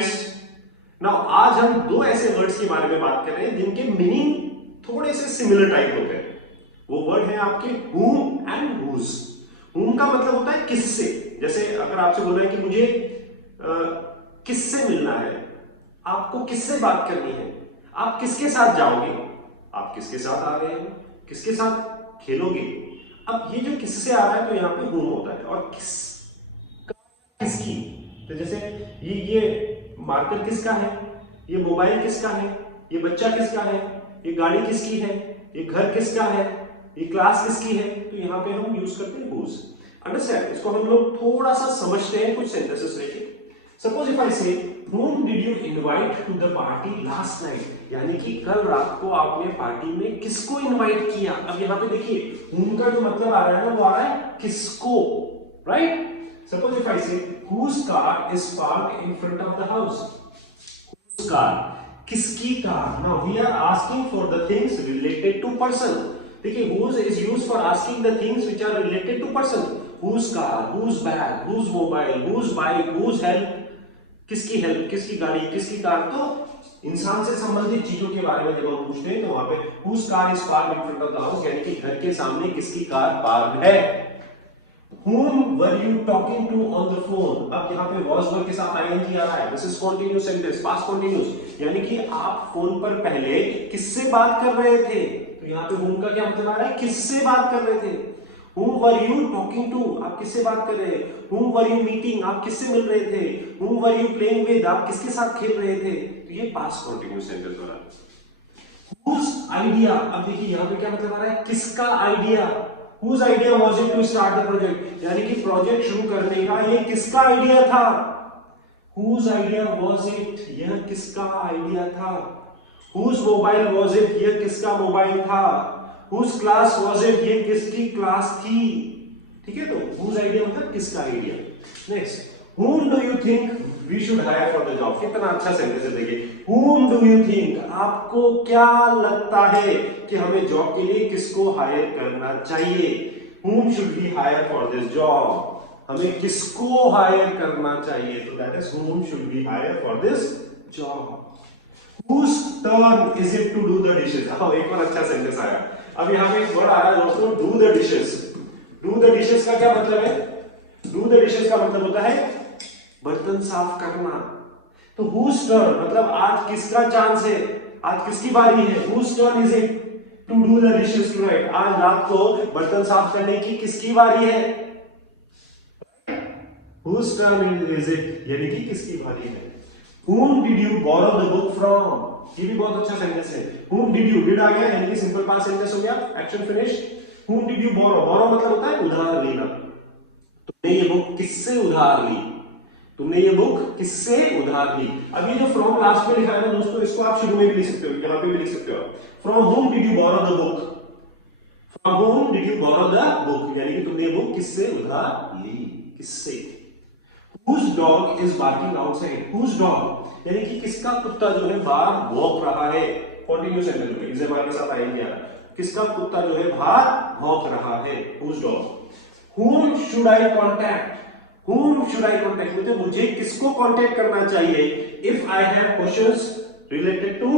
Friends, now आज हम दो ऐसे वर्ड्स के बारे में बात कर रहे हैं जिनके मीनिंग थोड़े से सिमिलर टाइप होते हैं। वो वर्ड है आपके whom एंड whose। whom का मतलब होता है किससे। जैसे अगर आपसे बोल रहे हैं कि मुझे किससे मिलना है, आपको किससे बात करनी है, आप किसके साथ जाओगे, आप किसके साथ आ रहे हो, किसके साथ खेलोगे। अब ये जो किससे आ रहा है तो यहाँ पे whom होता है, और किसकी। तो जैसे ये मार्कर किसका है, ये मोबाइल किसका है, ये बच्चा किसका है, ये गाड़ी किसकी है, ये घर किसका है, ये क्लास किसकी है। तो यहाँ पे हम यूज करते हैं whose। अंडरस्टैंड। इसको हम लोग थोड़ा सा समझते हैं कुछ सेंटेंसेस लेके। सपोज इफ आई से whom did you invite to the party last night, यानी कि कल रात को आपने पार्टी में किसको इनवाइट किया। अब यहाँ पे देखिए whom का जो मतलब आ रहा है ना, वो आ रहा है किसको, right. Suppose if I say whose car is parked in front of the house, whose car, किसकी car. Now we are asking for the things related to person। देखिए whose is used for asking the things which are related to person। whose car, whose bag, whose mobile, whose bike, whose help, किसकी help, किसकी गाड़ी, किसकी car. तो इंसान से संबंधित चीजों के बारे में जब हम पूछते हैं तो वहां पे whose car is parked in front of the house, यानी कि घर के सामने किसकी कार पार्क है। Whom were you talking to on the phone? अब यहाँ पे was were के साथ ing आ रहा है। This is continuous sentence, past continuous, यानी कि आप फोन पर पहले किससे बात कर रहे थे। तो यहाँ पे whom का क्या मतलब आ रहा है, किससे बात कर रहे थे। Whom were you talking to, आप किससे बात कर रहे हैं। Whom were you meeting, आप किससे मिल रहे थे। Whom were you playing with, आप किसके साथ खेल रहे थे। तो ये past continuous sentence हो रहा है। Whose idea, अब देखिए यहाँ पे क्या मतलब आ रहा है, किसका idea. Whose idea was it to start the project, यानी कि प्रोजेक्ट शुरू करने का ये किसका आइडिया था। Whose idea was it, यह किसका आइडिया था। Whose mobile was it, यह किसका मोबाइल था। Whose class was it, ये किसकी क्लास थी। ठीक है, तो whose idea मतलब किसका idea. Next, whom do you think we should hire for the job। कितना अच्छा सेंटेंस है देखिए। Whom do you think, आपको क्या लगता है कि हमें जॉब के लिए किसको हायर करना चाहिए। Whom should we hire for this job, हमें किसको हायर करना चाहिए। तो that is whom should we hire for this job। Whose turn is it to do the dishes। हाँ, एक और अच्छा सेंटेंस आया। अब यहाँ पे एक वर्ड आ रहा है दोस्तों, do the dishes। do the dishes का क्या मतलब है। do the dishes का मतलब होता है बर्तन साफ करना। तो whose turn मतलब आज किसका चांस है, आज किसकी बारी है। whose turn is it to do the dishes tonight, आज रात को बर्तन साफ करने की किसकी बारी है। whose turn is it यानी कि किसकी बारी है। whom did you borrow the book from, ये भी बहुत अच्छा सेंटेंस है। whom did you, did आ गया यानी कि सिंपल पास्ट सेंटेंस हो गया, action finish. whom did you borrow, borrow मतलब होता है उधार लेना। तुमने ये बुक किससे उधार ली, तुमने ये बुक किससे उधार ली। अब ये जो फ्रॉम लास्ट में लिखा है ना दोस्तों, इसको आप शुरू में भी लिख सकते हो, यहाँ पे भी लिख सकते हो। From whom did you borrow the book, from whom did you borrow the book, यानी कि तुमने ये बुक किससे उधार ली, किससे। whose dog is barking outside, whose dog यानी कि किसका कुत्ता जो है बाहर भौंक रहा है। कंटिन्यूस सेंटेंस में इसे हमारे साथ आएंगे, किसका कुत्ता जो है बाहर भौंक रहा है, whose dog। whom should I contact, whom should I contact, मुझे किसको कांटेक्ट करना चाहिए। if I have questions related to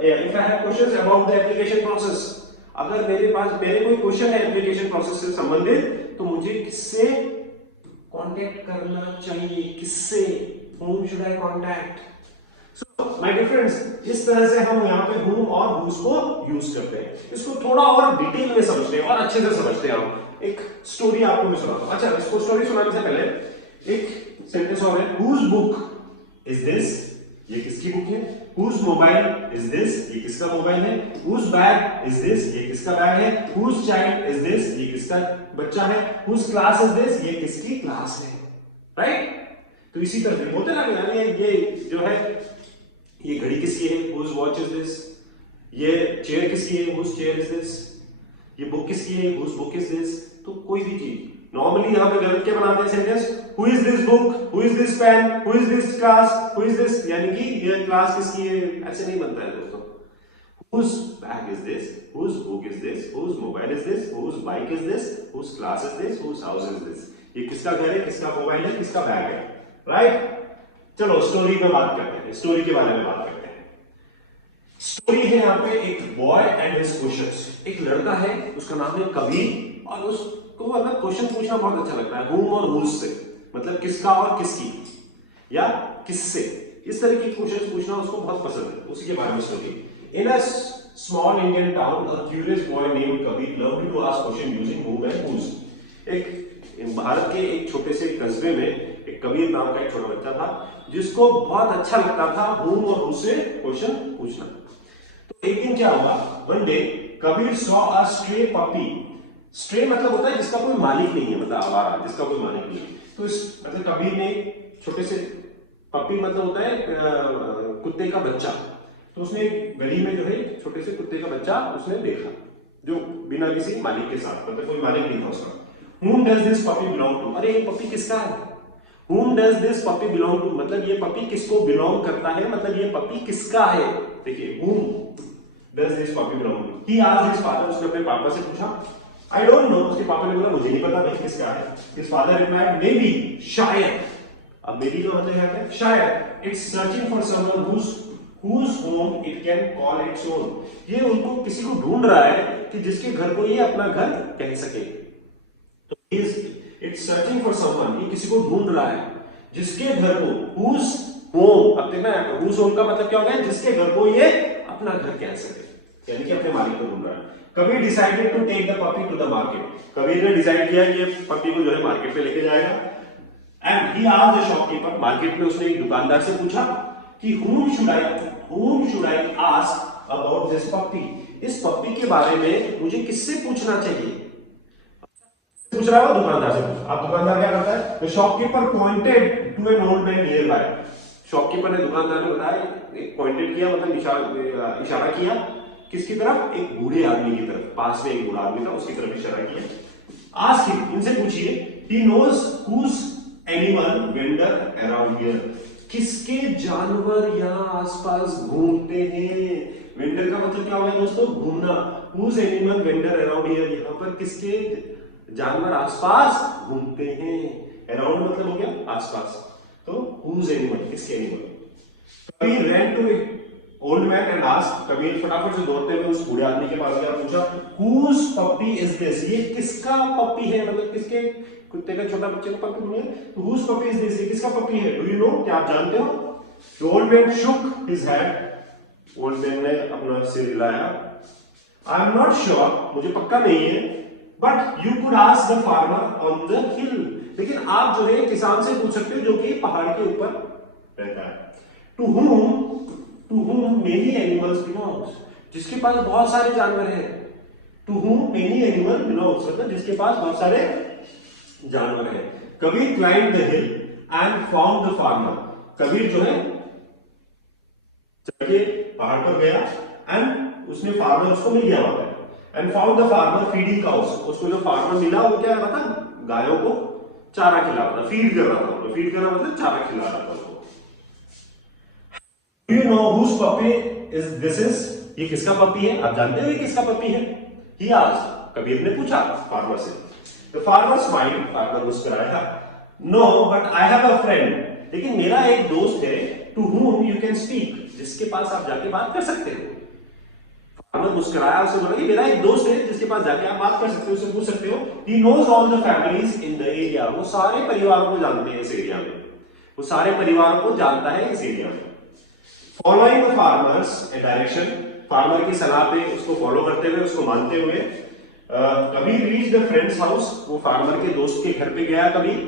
if I have questions about the application process, अगर मेरे कोई क्वेश्चन है एप्लीकेशन प्रोसेस से संबंधित तो मुझे किससे कांटेक्ट करना चाहिए, किससे। whom should I contact। so my dear friends, इस तरह से हम यहाँ पे whom और whose को यूज करते हैं। इसको थोड़ा और डिटेल में समझते हैं और अच्छे से समझते हैं हम। एक स्टोरी आपको मैं सुनाता हूं। अच्छा, इसको स्टोरी सुनाने से पहले एक सेंटेंस और है। whose book is this, ये किसकी बुक है। whose mobile is this, ये किसका मोबाइल है। whose bag is this, ये किसका बैग है। whose child is this, ये किसका बच्चा है। whose class is this, ये किसकी क्लास है। राइट, तो इसी तरह से बोलते ना, यानी ये जो है ये घड़ी किसकी है, whose watch is this, ये चेयर किसकी है, whose chair is this, ये बुक किसकी है, whose book is this। तो कोई भी चीज नॉर्मली यहाँ पे गलत क्या बनाते हैं sentence, who is this book, who is this pen, who is this class, who is this, यानी कि ये क्लास किसकी है, ऐसे नहीं बनता है दोस्तों। whose bag is this, whose book is this, whose mobile is this, whose bike is this, whose class is this, whose house is this। ये किसका घर है, किसका मोबाइल है, किसका बैग है। राइट, चलो स्टोरी में बात करते हैं, स्टोरी के बारे में बात करते हैं। स्टोरी है यहाँ पे एक बॉय एंड हिज क्वेश्चंस। एक लड़का है, उसका नाम है कबीर, और उसको अगर क्वेश्चन पूछना बहुत अच्छा लगता है, हुम और हुज से, मतलब किसका और किसकी या किससे, इस तरह के क्वेश्चन पूछना उसको बहुत पसंद है। उसी के बारे में story. In a small Indian town a curious boy named Kabir loved to ask question using whom and whose. एक भारत के एक छोटे से कस्बे में एक कबीर नाम का एक छोटा बच्चा था जिसको बहुत अच्छा लगता था हुम और हुज से क्वेश्चन पूछना। तो एक दिन क्या हुआ, one day Kabir saw a stray puppy. Stray मतलब होता है जिसका कोई मालिक नहीं है, मतलब आवारा, जिसका कोई मालिक नहीं है। तो इस मतलब कबीर ने छोटे से पपी मतलब होता है कुत्ते का बच्चा, तो उसने गली में जो है छोटे से कुत्ते का बच्चा उसने देखा जो बिना किसी मालिक के साथ, मतलब कोई मालिक नहीं था उसका। Whom does this puppy belong to? अरे ये पपी किसका है? Whom does this puppy belong to? मतलब ये पपी किसको बिलोंग करता है, मतलब ये पपी किसका है। देखिए whom does this puppy belong to? He asked his father, उसने अपने पापा से पूछा। I don't know, उसके पापा ने बोला मुझे नहीं पता भाई किसका है। His father replied, maybe, शायद। अब maybe का मतलब है क्या? शायद। It's searching for someone whose home it can call its own। ये उनको किसी को ढूंढ रहा है कि जिसके घर को ये अपना घर कह सके। तो it's searching for someone, ये किसी को ढूंढ रहा है जिसके घर को, whose home, अब देखना है whose home का मतलब क्या हो गया, जिसके घर को ये अपना घर कह सके, यानी कि अपने मालिक को ढूंढ रहा है। Kabir decided to take the puppy to the market. Kabir ने डिसाइड किया कि ये पपी को जो है मार्केट पे लेके जाएगा। And he asked the shopkeeper, market में उसने एक दुकानदार से पूछा कि whom should I ask about this puppy? इस पपी के बारे में मुझे किससे पूछना चाहिए? पूछ रहा है वो दुकानदार से। अब दुकानदार क्या करता है? The shopkeeper pointed to an old man nearby। Shopkeeper ने दुकानदार ने बताया, एक पॉइंटेड किया मतलब इशारा किया किसकी तरफ, एक बूढ़े आदमी की तरफ, पास में एक बूढ़ा आदमी था उसकी तरफ इशारा किया। आस्क हिम, इनसे पूछिए, he knows whose animal wander around here। किसके जानवर यहाँ आसपास घूमते हैं। वेंडर का मतलब क्या होगा दोस्तों, घूमना। whose animal wander around here, यहाँ पर किसके जानवर आसपास घूमते हैं। अराउंड मतलब हो गया आसपास, तो whose animal, किसके animal. Kabir ran to old man and asked, Kabir फटाफट से दौड़ते हुए उस बूढ़े आदमी के पास गया, पूछा whose puppy is this, ये किसका पपी है, मतलब किसके कुत्ते का छोटा बच्चे का पपी है। तो whose puppy is this, ये किसका पपी है। डू यू नो, क्या आप जानते हो। The old man shook his head, old man ने अपना सिर हिलाया। आई एम नॉट श्योर, मुझे पक्का नहीं है, but you could ask the farmer on the हिल, लेकिन आप जो है किसान से पूछ सकते हो जो कि पहाड़ के ऊपर रहता है। To whom many animals belongs, जिसके पास बहुत सारे जानवर हैं। To whom many animals belongs मतलब जिसके पास बहुत सारे जानवर हैं। Kabir climbed the hill and found the farmer, Kabir जो है चढ़ के पहाड़ पर गया एंड उसने फार्मर उसको मिल गया वहां पे। And found the farmer feeding cows, उसको जो फार्मर मिला वो क्या कर रहा था, गायों को चारा खिला रहा था, फीड कर रहा था। फीड कर रहा मतलब चारा खिला रहा था उसको। Do you know whose puppy is this is, ये किसका पपी है, आप जानते हो ये किसका पपी है। He asked, कबीर ने पूछा फार्मर से। The farmer smiled, फार्मर मुस्कुराया। No, but I have a friend, लेकिन मेरा एक दोस्त है, to whom you can speak, जिसके पास आप जाके बात कर सकते हो। फार्मर मुस्कुराया, उसे बोला कि मेरा एक दोस्त है जिसके पास जाके आप बात कर सकते हो, उससे पूछ सकते हो। He knows all the families in the area, वो सारे परिवारों को जानते हैं इस एरिया में, वो सारे परिवारों को जानता है इस एरिया में। Following the farmers direction, farmer की सलाह पे उसको फॉलो करते हुए, उसको मानते हुए Kabir reached the friend's house, वो फार्मर के दोस्त के घर पे गया Kabir.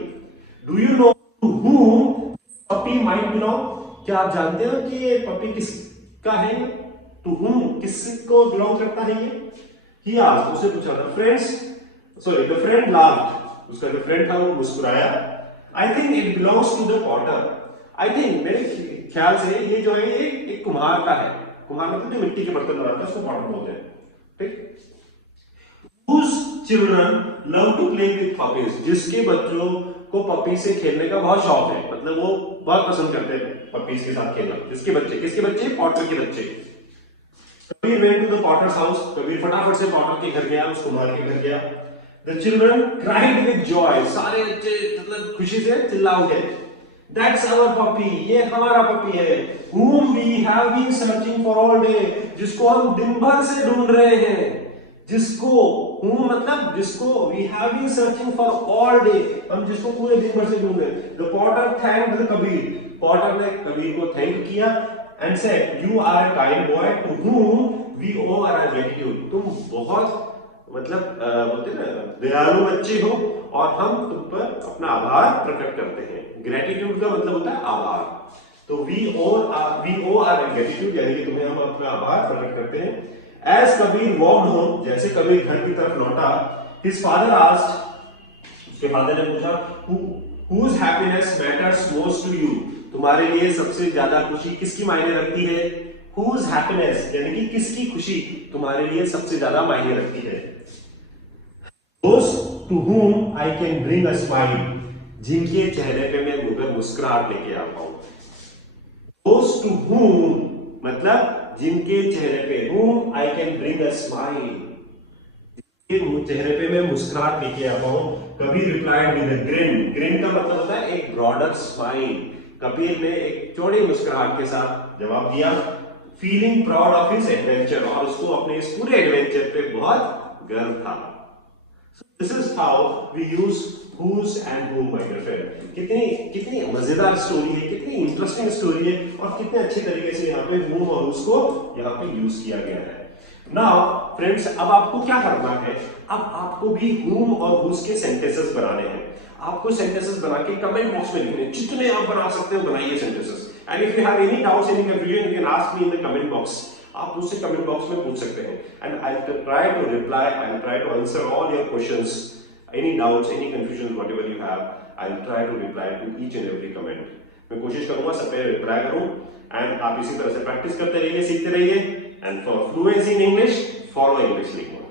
Do you know whom puppy might belong, क्या आप जानते हो कि ये पपी किसका है। To whom, किसको बिलोंग करता है ये। He asked, उसने पूछा था। The friend laughed, उसका जो फ्रेंड था वो मुस्कुराया। I think it belongs to the potter, I think, मेरे ख्याल से ये जो है ये एक कुम्हार का है। कुम्हार मतलब जो मिट्टी के बर्तन बनाता है उसको पॉटर बोलते हैं, ठीक। Whose children love to play with puppies, जिसके बच्चों को पपी से खेलने का बहुत शौक है, मतलब वो बहुत पसंद करते हैं पपीज के साथ खेलना। जिसके बच्चे, किसके बच्चे, पॉटर के बच्चे। Kabir went to the potter's house, Kabir फटाफट से पॉटर के घर गया, उस कुम्हार के घर गया। The children cried with joy, सारे बच्चे मतलब खुशी से चिल्ला उठे। That's our puppy, ये हमारा पपी है। Whom we have been searching for all day, जिसको हम दिन भर से ढूंढ रहे हैं। जिसको whom मतलब जिसको we have been searching for all day, हम जिसको पूरे दिन भर से ढूंढ रहे हैं। The potter thanked Kabir, Potter ने कबीर को थैंक किया and said, you are a kind boy to whom we owe our gratitude। तुम बहुत मतलब बोलते ना दयालु बच्चे हो और हम तुम पर अपना आभार प्रकट करते हैं। ग्रेटिट्यूड का मतलब होता है आभार। तो वी ओ आर ग्रेटिट्यूड यानी कि तुम्हें हम अपना आभार प्रकट करते हैं। एज कबीर वॉक्ड होम, जैसे कबीर घर की तरफ लौटा, हिज फादर आस्क्ड, उसके फादर ने पूछा, whose happiness matters most to you, तुम्हारे लिए सबसे ज्यादा खुशी किसकी मायने रखती है। whose happiness यानी कि किसकी खुशी तुम्हारे लिए सबसे ज्यादा मायने रखती है। those to whom I can bring a smile, जिनके चेहरे पे मैं मुकर मुस्कुराहट लेके आ पाऊं। those to whom मतलब जिनके चेहरे पे whom I can bring a smile, चेहरे पे मैं मुस्कुराहट लेके आ पाऊं। Kabir replied with a green, green का मतलब होता है एक ब्रॉडर स्माइल। कबीर ने एक चौड़ी मुस्कुराहट के साथ जवाब दिया, feeling proud of his adventure, और उसको अपने इस पूरे एडवेंचर पे बहुत गर्व था। This is how we use whose and whom, my dear friend। कितनी मजेदार स्टोरी है, कितनी इंटरेस्टिंग स्टोरी है और कितने अच्छे तरीके से यहाँ पे whom और whose को यहाँ पे यूज किया गया है। नाउ फ्रेंड्स, अब आपको क्या करना है, अब आपको भी whom और whose के सेंटेंसेस बनाने हैं। आपको सेंटेंसेस बना के कमेंट बॉक्स में लिखने, जितने आप बना सकते हो बनाइए sentences. And if you have any doubts, any confusion, you can ask me in the comment box. आप मुझसे कमेंट बॉक्स में पूछ सकते हैं and I will try to reply, I will try to answer all your questions, any doubts, any confusions, whatever you have, I'll try to reply to each and every comment। मैं कोशिश करूंगा सब पे reply करूं and आप इसी तरह से प्रैक्टिस करते रहिए, सीखते रहिए। And for fluency in English, follow English lingo.